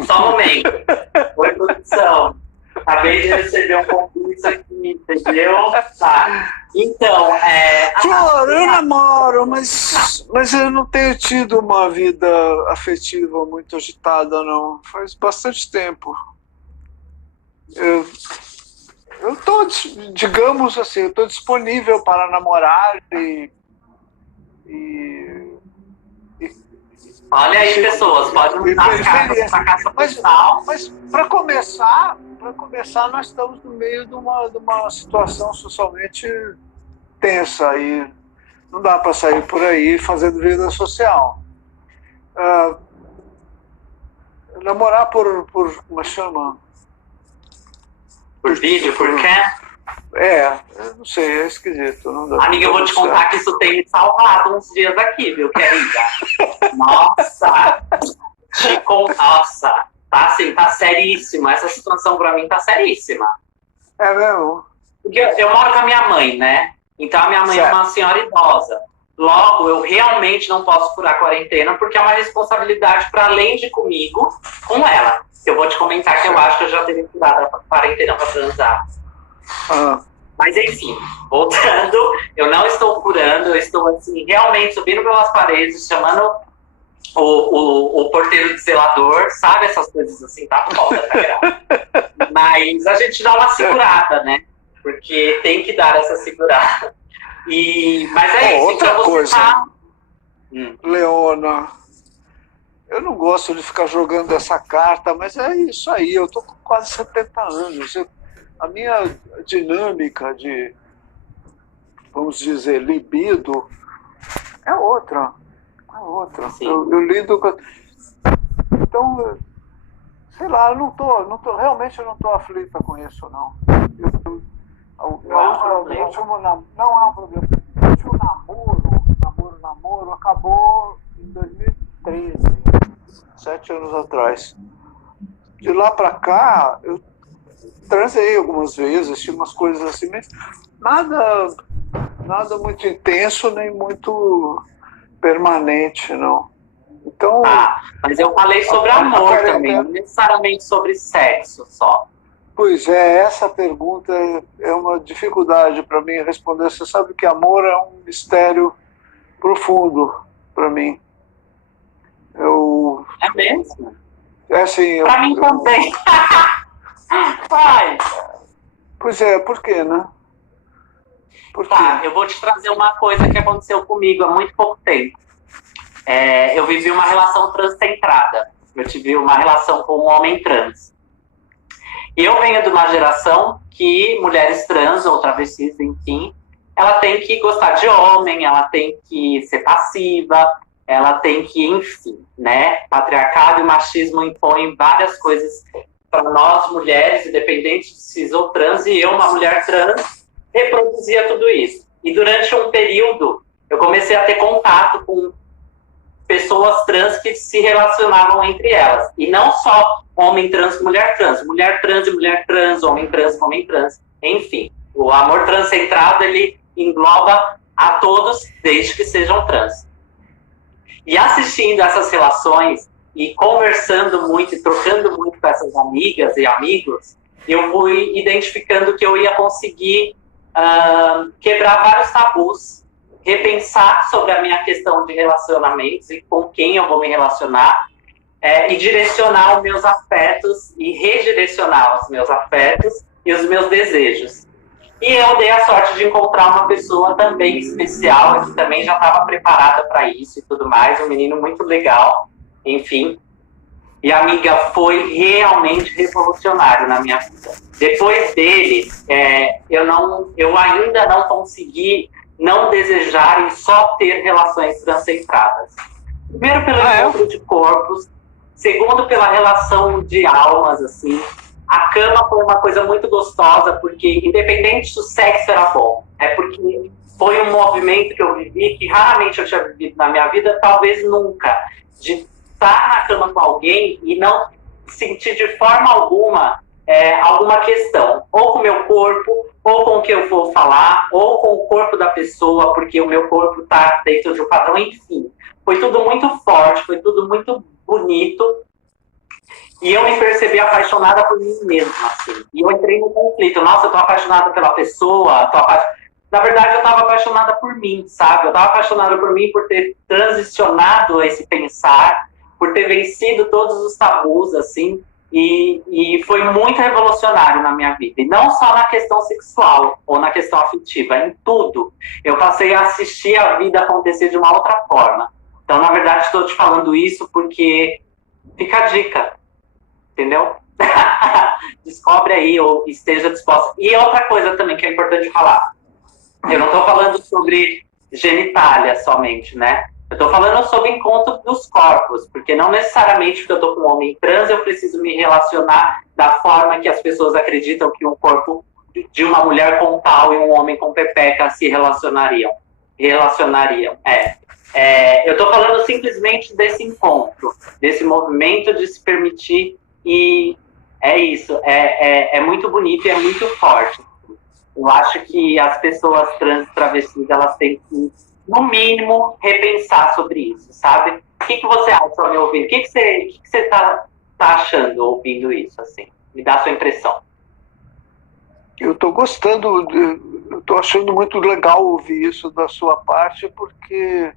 Só um momento. Oi, produção. Acabei de receber um convite aqui, entendeu? Tá. Então, Flor, eu namoro, mas eu não tenho tido uma vida afetiva muito agitada, não. Faz bastante tempo. Eu estou, digamos assim, eu estou disponível para namorar olha aí, pessoas, pode mandar as cartas para casa postal. Mas para começar, nós estamos no meio de uma situação socialmente tensa e não dá para sair por aí fazendo vida social. Namorar por como chama? Por vídeo, por quê? Eu não sei, é esquisito. Não dá. Amiga, eu vou te contar que isso tem me salvado uns dias aqui, viu, querida? Nossa! Nossa! Tá assim, tá seríssima. Essa situação pra mim tá seríssima. É mesmo? Porque eu moro com a minha mãe, né? Então a minha mãe é uma senhora idosa. Logo, eu realmente não posso furar a quarentena porque é uma responsabilidade para além de comigo, com ela. Eu vou te comentar que eu acho que eu já teria furado a quarentena para transar. Mas enfim, voltando, eu não estou furando, eu estou assim, realmente subindo pelas paredes, chamando o porteiro de zelador, sabe? Essas coisas assim, tá foda, tá grave. Mas a gente dá uma segurada, né? Porque tem que dar essa segurada. Mas é isso, outra então coisa. Leona, eu não gosto de ficar jogando essa carta, mas é isso aí, eu tô com quase 70 anos. A minha dinâmica de, vamos dizer, libido é outra. Eu lido com... Então, sei lá, eu não tô realmente eu não tô aflita com isso, não. Não é um problema. Não é um problema. O último namoro acabou em 2013, 7 anos atrás. De lá pra cá, eu transei algumas vezes, tinha umas coisas assim, mas nada muito intenso, nem muito permanente, não. Então, mas eu falei sobre amor também, não necessariamente sobre sexo só. Pois é, essa pergunta é uma dificuldade para mim responder. Você sabe que amor é um mistério profundo para mim. É mesmo? É assim. Para mim também. Vai. Pois é, por quê, né? Tá, eu vou te trazer uma coisa que aconteceu comigo há muito pouco tempo. Eu vivi uma relação transcentrada. Eu tive uma relação com um homem trans. E eu venho de uma geração que mulheres trans ou travestis, enfim, ela tem que gostar de homem, ela tem que ser passiva, ela tem que, enfim, né? Patriarcado e machismo impõem várias coisas para nós mulheres, independente de cis ou trans, e eu, uma mulher trans, reproduzia tudo isso. E durante um período, eu comecei a ter contato com pessoas trans que se relacionavam entre elas. E não só homem trans com mulher trans e mulher trans, homem trans com homem trans. Enfim, o amor transcentrado, ele engloba a todos, desde que sejam trans. E assistindo essas relações e conversando muito e trocando muito com essas amigas e amigos, eu fui identificando que eu ia conseguir quebrar vários tabus, repensar sobre a minha questão de relacionamentos e com quem eu vou me relacionar, e direcionar os meus afetos e redirecionar os meus afetos e os meus desejos. E eu dei a sorte de encontrar uma pessoa também especial, que também já estava preparada para isso e tudo mais, um menino muito legal, enfim. E a amiga foi realmente revolucionário na minha vida. Depois dele, eu ainda não consegui não desejar e só ter relações transcentradas. Primeiro pelo encontro de corpos, segundo pela relação de almas, assim. A cama foi uma coisa muito gostosa, porque independente do sexo era bom. É porque foi um movimento que eu vivi, que raramente eu tinha vivido na minha vida, talvez nunca, de estar na cama com alguém e não sentir de forma alguma alguma questão, ou com o meu corpo, ou com o que eu vou falar, ou com o corpo da pessoa, porque o meu corpo está dentro de um padrão, enfim. Foi tudo muito forte, foi tudo muito bonito, e eu me percebi apaixonada por mim mesma, assim. E eu entrei num conflito. Nossa, eu tô apaixonada pela pessoa, Na verdade, eu estava apaixonada por mim, sabe? Eu estava apaixonada por mim por ter transicionado esse pensar, por ter vencido todos os tabus, assim, e foi muito revolucionário na minha vida. E não só na questão sexual ou na questão afetiva, em tudo. Eu passei a assistir a vida acontecer de uma outra forma. Então, na verdade, estou te falando isso porque fica a dica, entendeu? Descobre aí ou esteja disposta. E outra coisa também que é importante falar. Eu não estou falando sobre genitália somente, né? Eu estou falando sobre encontro dos corpos, porque não necessariamente porque eu estou com um homem trans eu preciso me relacionar da forma que as pessoas acreditam que um corpo de uma mulher com tal e um homem com pepeca se relacionariam. Eu estou falando simplesmente desse encontro, desse movimento de se permitir, e é isso, é muito bonito e é muito forte. Eu acho que as pessoas trans travestis, elas têm que, no mínimo, repensar sobre isso, sabe? O que você acha ao me ouvir? O que você tá achando ouvindo isso, assim? Me dá a sua impressão. Eu estou gostando, eu estou achando muito legal ouvir isso da sua parte, porque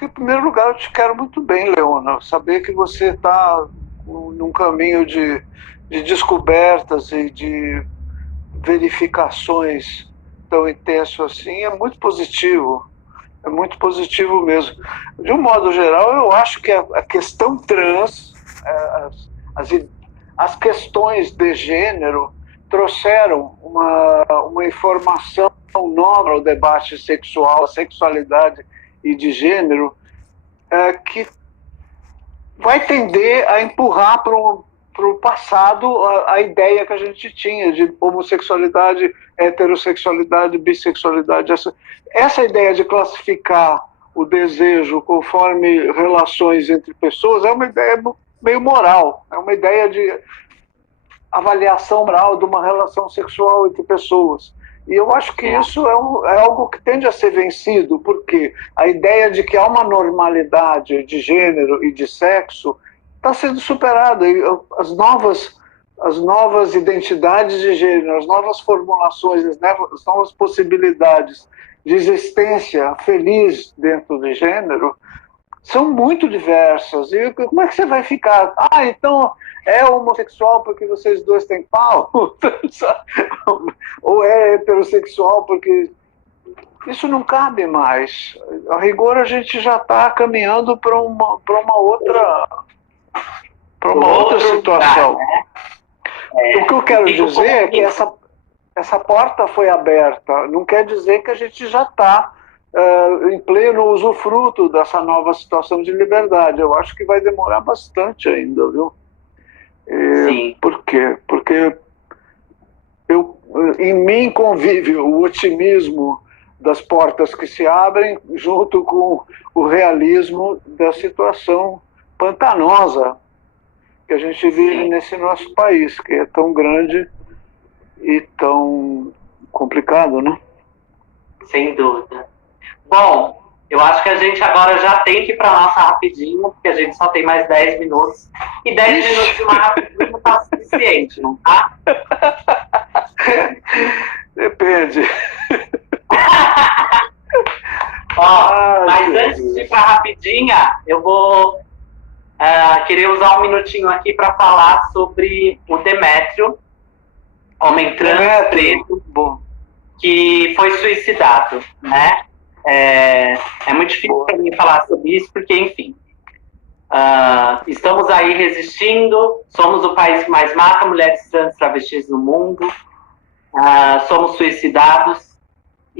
em primeiro lugar, eu te quero muito bem, Leona. Saber que você está num caminho de descobertas e de verificações tão intenso assim é muito positivo mesmo. De um modo geral, eu acho que a questão trans, as questões de gênero trouxeram uma informação nova ao debate sexual, a sexualidade e de gênero, que vai tender a empurrar para o passado a ideia que a gente tinha de homossexualidade, heterossexualidade, bissexualidade. Essa ideia de classificar o desejo conforme relações entre pessoas é uma ideia meio moral, é uma ideia de avaliação moral de uma relação sexual entre pessoas. E eu acho que isso é algo que tende a ser vencido, porque a ideia de que há uma normalidade de gênero e de sexo está sendo superada. E as novas identidades de gênero, as novas formulações, as novas possibilidades de existência feliz dentro de gênero são muito diversas. E como é que você vai ficar? Então é homossexual porque vocês dois têm pau? Ou é heterossexual porque... Isso não cabe mais. A rigor, a gente já está caminhando para uma outra situação. Lugar, né? O que eu quero dizer é que essa porta foi aberta. Não quer dizer que a gente já está em pleno usufruto dessa nova situação de liberdade. Eu acho que vai demorar bastante ainda, viu? Sim. Por quê? Porque em mim convive o otimismo das portas que se abrem junto com o realismo da situação pantanosa que a gente vive nesse nosso país, que é tão grande e tão complicado, né? Sem dúvida. Bom, eu acho que a gente agora já tem que ir para a nossa rapidinho, porque a gente só tem mais 10 minutos. E 10 minutos de uma rapidinho não está suficiente, não tá? Depende. Mas antes de ir para a rapidinha, eu vou querer usar um minutinho aqui para falar sobre o Demétrio, homem trans preto, que foi suicidado, né? É muito difícil para mim falar sobre isso, porque, enfim, estamos aí resistindo, somos o país que mais mata mulheres trans travestis no mundo, somos suicidados,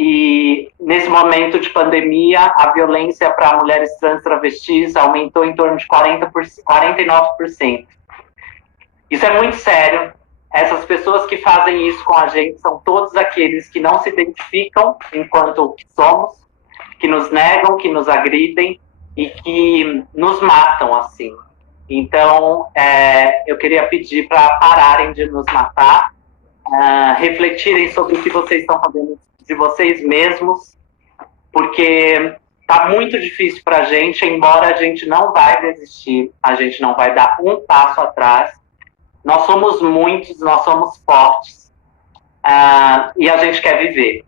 e nesse momento de pandemia, a violência para mulheres trans travestis aumentou em torno de 49%. Isso é muito sério, essas pessoas que fazem isso com a gente são todos aqueles que não se identificam enquanto o que somos, que nos negam, que nos agridem e que nos matam, assim. Então, eu queria pedir para pararem de nos matar, refletirem sobre o que vocês estão fazendo de vocês mesmos, porque tá muito difícil para a gente, embora a gente não vai desistir, a gente não vai dar um passo atrás. Nós somos muitos, nós somos fortes, e a gente quer viver.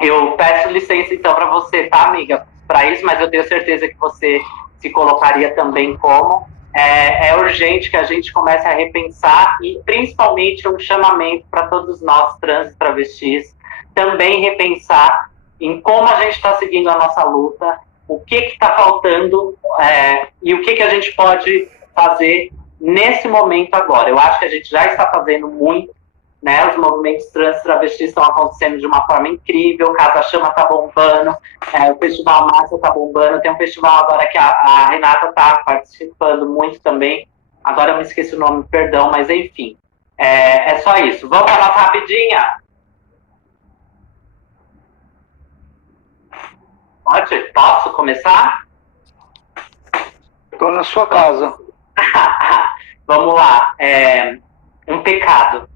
Eu peço licença, então, para você, tá, amiga, para isso, mas eu tenho certeza que você se colocaria também como. É urgente que a gente comece a repensar e, principalmente, um chamamento para todos nós, trans e travestis, também repensar em como a gente está seguindo a nossa luta, o que está faltando e o que a gente pode fazer nesse momento agora. Eu acho que a gente já está fazendo muito, né? Os movimentos trans e travestis estão acontecendo de uma forma incrível, Casa Chama está bombando, o Festival Massa está bombando, tem um festival agora que a Renata está participando muito também, agora eu me esqueci o nome, perdão, mas enfim, é só isso. Vamos para a nossa rapidinha? Posso começar? Estou na sua casa. Vamos lá. Um pecado.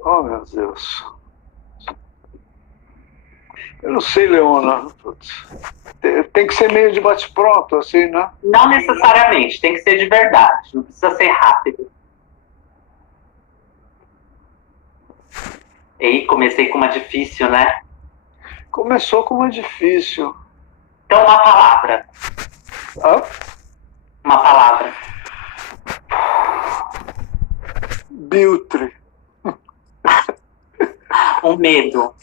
Oh, meu Deus. Eu não sei, Leona. Tem que ser meio de bate-pronto, assim, né? Não necessariamente, tem que ser de verdade. Não precisa ser rápido. E comecei com uma difícil, né? Começou com uma difícil. Então, uma palavra. Uma palavra. Biltre. Um medo.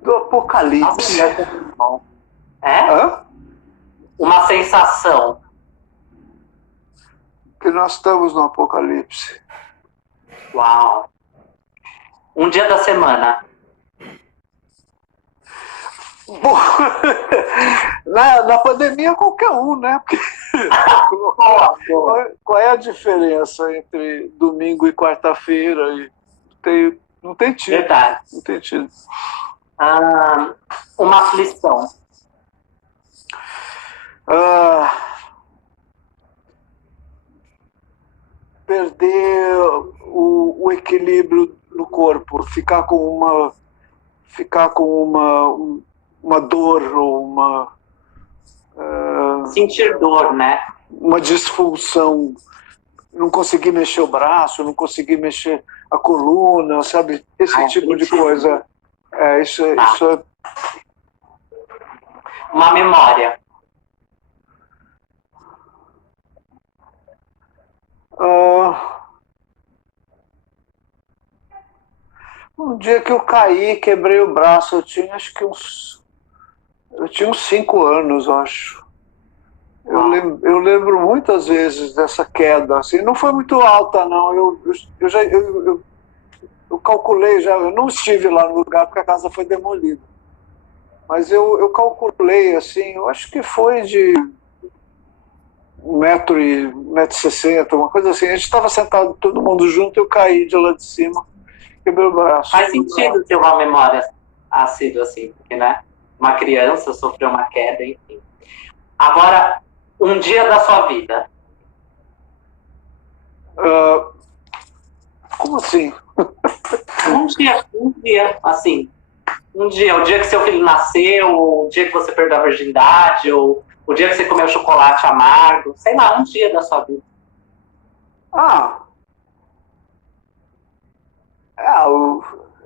Do apocalipse. Uma sensação. Que nós estamos no apocalipse. Uau. Um dia da semana. Bom, na pandemia qualquer um, né? Qual é a diferença entre domingo e quarta-feira? Não tem tido. Verdade. Não tem tido. Uma aflição. Perder o equilíbrio no corpo, ficar com uma dor ou sentir dor, né? Uma disfunção, não conseguir mexer o braço, não conseguir mexer a coluna, sabe? Esse tipo de coisa. Isso é... Uma memória. Um dia que eu caí, quebrei o braço, eu tinha uns 5 anos, eu acho. Eu lembro muitas vezes dessa queda, assim, não foi muito alta, não. Eu calculei já, eu não estive lá no lugar porque a casa foi demolida. Mas eu calculei, assim, eu acho que foi de 1,60 m, uma coisa assim. A gente estava sentado todo mundo junto, eu caí de lá de cima, quebrei o braço. Faz sentido ter uma memória sido assim, porque, né? Uma criança sofreu uma queda, enfim. Agora, um dia da sua vida. Como assim? Um dia, assim. O dia que seu filho nasceu, o dia que você perdeu a virgindade, ou o dia que você comeu chocolate amargo, sei lá, um dia da sua vida.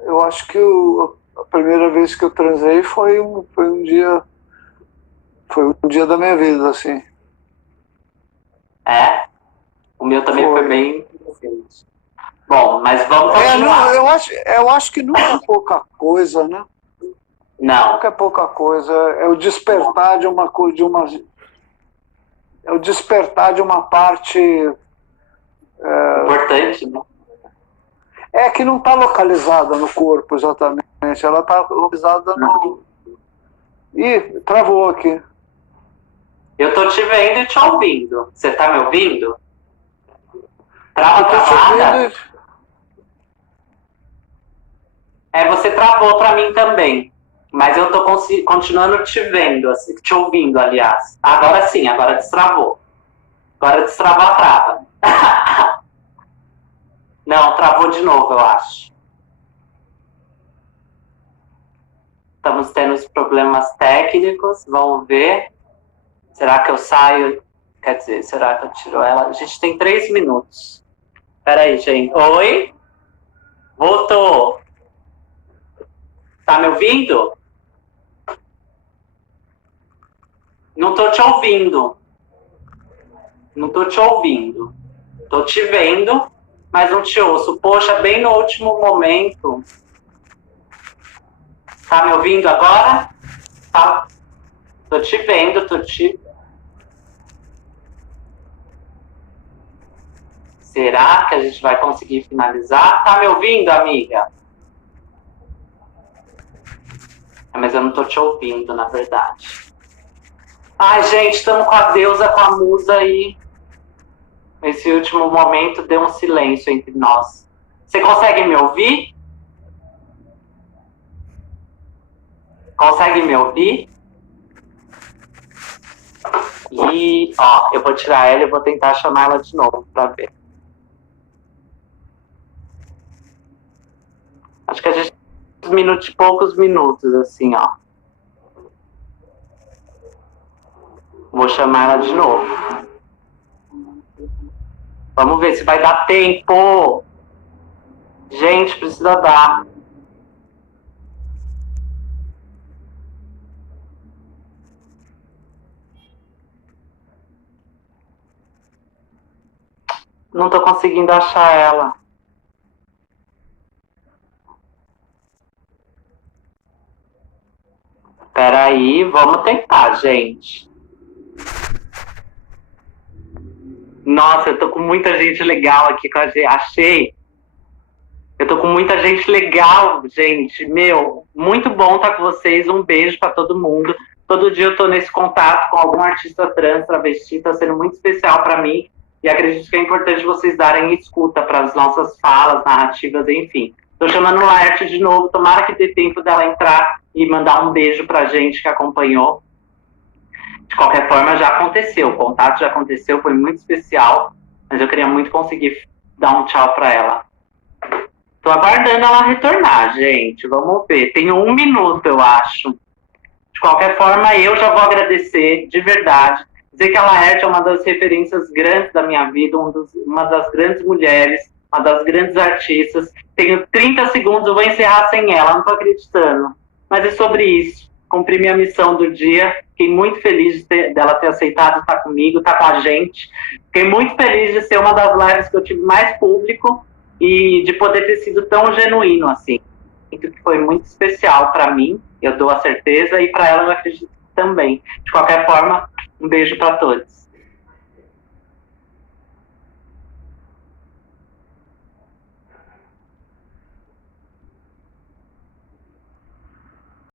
Eu acho que a primeira vez que eu transei foi um dia da minha vida, assim. O meu também foi bem... Bom, mas vamos continuar. Eu acho que nunca é pouca coisa, né? Não. Nunca é pouca coisa. É o despertar de uma coisa, é o despertar de uma parte Importante, né? É que não está localizada no corpo exatamente, ela está localizada no... Ih, travou aqui. Eu tô te vendo e te ouvindo. Você tá me ouvindo? Trava Eu tô te travada? ouvindo. Você travou pra mim também. Mas eu tô continuando te vendo, assim, te ouvindo, aliás. Agora sim, agora destravou. Agora destravou a trava. Não, travou de novo, eu acho. Estamos tendo os problemas técnicos, vamos ver. Será que eu saio? Quer dizer, será que eu tiro ela? A gente tem 3 minutos. Peraí, gente. Oi? Voltou. Tá me ouvindo? Não tô te ouvindo. Não tô te ouvindo. Tô te vendo, mas não te ouço. Poxa, bem no último momento. Tá me ouvindo agora? Tá. Tô te vendo, tô te... Será que a gente vai conseguir finalizar? Tá me ouvindo, amiga? Mas eu não tô te ouvindo, na verdade. Ai, gente, estamos com a deusa, com a musa aí. Nesse último momento deu um silêncio entre nós. Você consegue me ouvir? Consegue me ouvir? E, ó, eu vou tirar ela e vou tentar chamar ela de novo para ver. Acho que a gente tem poucos minutos, assim, ó. Vou chamar ela de novo. Vamos ver se vai dar tempo. Gente, precisa dar. Não tô conseguindo achar ela. Peraí, vamos tentar, gente. Nossa, eu tô com muita gente legal aqui com a gente. Achei. Eu tô com muita gente legal, gente. Meu, muito bom estar com vocês. Um beijo pra todo mundo. Todo dia eu tô nesse contato com algum artista trans, travesti. Tá sendo muito especial pra mim. E acredito que é importante vocês darem escuta para as nossas falas, narrativas, enfim. Tô chamando Laerte de novo. Tomara que dê tempo dela entrar e mandar um beijo pra gente que acompanhou. De qualquer forma, já aconteceu. O contato já aconteceu, foi muito especial. Mas eu queria muito conseguir dar um tchau pra ela. Tô aguardando ela retornar, gente. Vamos ver. Tem 1 minuto, eu acho. De qualquer forma, eu já vou agradecer, de verdade. Dizer que a Laerte é uma das referências grandes da minha vida, uma das grandes mulheres, uma das grandes artistas. Tenho 30 segundos, eu vou encerrar sem ela, não tô acreditando. Mas é sobre isso. Cumpri minha missão do dia. Fiquei muito feliz dela ter aceitado estar comigo, estar com a gente. Fiquei muito feliz de ser uma das lives que eu tive mais público e de poder ter sido tão genuíno assim. Que foi muito especial para mim, eu dou a certeza, e para ela eu acredito também. De qualquer forma, um beijo para todos.